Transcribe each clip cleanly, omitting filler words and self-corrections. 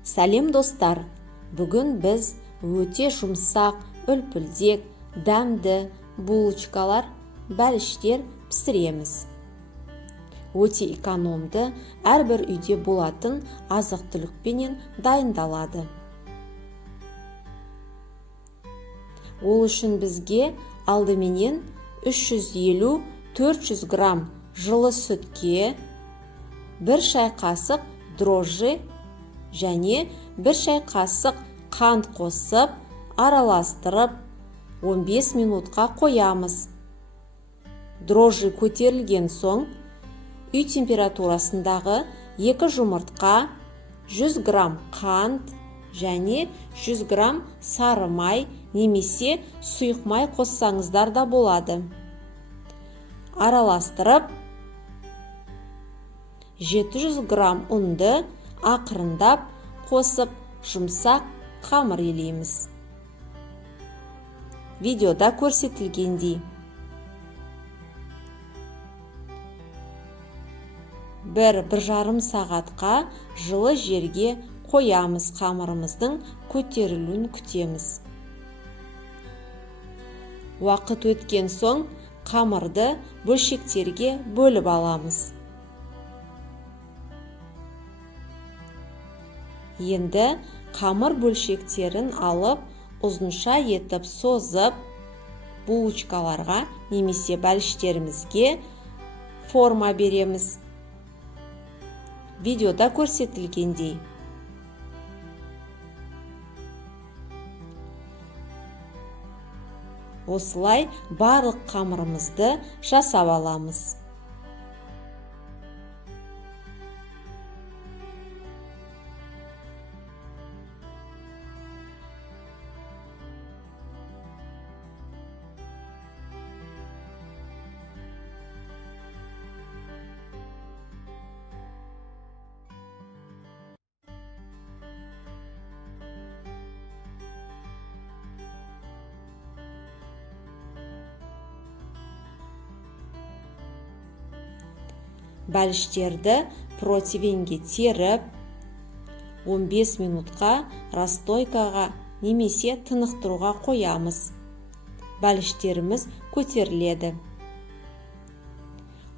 Сәлем достар, бүгін біз өте жұмсақ, үлпілдек, дәмді булочкалар, бәліштер пісіреміз. Өте экономды, әрбір үйде болатын азық-түлікпенен дайындалады. Ол үшін бізге алдыменен 350-400 грамм жылы сүтке, 1 шай қасық дрожжи және 1 шай қасық қант қосып, араластырып, 15 минутқа қоямыз. Дрожжи көтерілген соң, үй температурасындағы 2 жұмыртқа, 100 грамм қант және 100 грамм сары май немесе сұйық май қоссаңыздар да болады. Араластырып, 700 грамм ұнды ақырындап қосып, жұмсақ қамыр елейміз. Видеода көрсетілгендей. Бір жарым сағатқа жылы жерге қоямыз, қамырымыздың көтерілуін күтеміз. Уақыт өткен соң, қамырды бөлшектерге бөліп аламыз. Енді қамыр бөлшектерін алып, ұзынша етіп созып, булочкаларға немесе бәліштерімізге форма береміз. Видеода көрсетілгендей. Осылай барлық қамырымызды жасап аламыз. Бәліштерді противенге теріп, 15 минутқа расстойкаға немесе тынықтыруға қоямыз. Бәліштеріміз көтеріледі.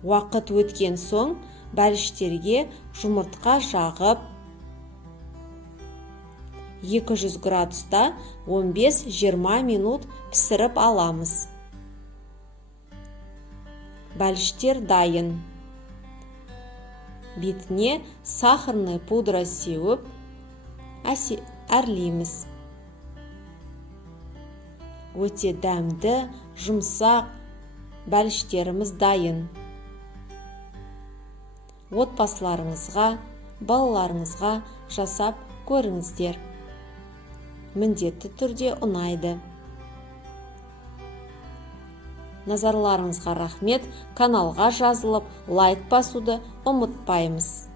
Уақыт өткен соң, бәліштерге жұмыртқа жағып, 200 градуста 15-20 минут пісіріп аламыз. Бәліштер дайын. Бетіне сахарный пудра сеуіп, әрлейміз. Өте дәмді, жұмсақ бәліштеріміз дайын. Отбасыларыңызға, балаларыңызға жасап көріңіздер. Міндетті түрде ұнайды. Назарларыңызға рахмет, каналға жазылып, лайк басуды ұмытпаймыз.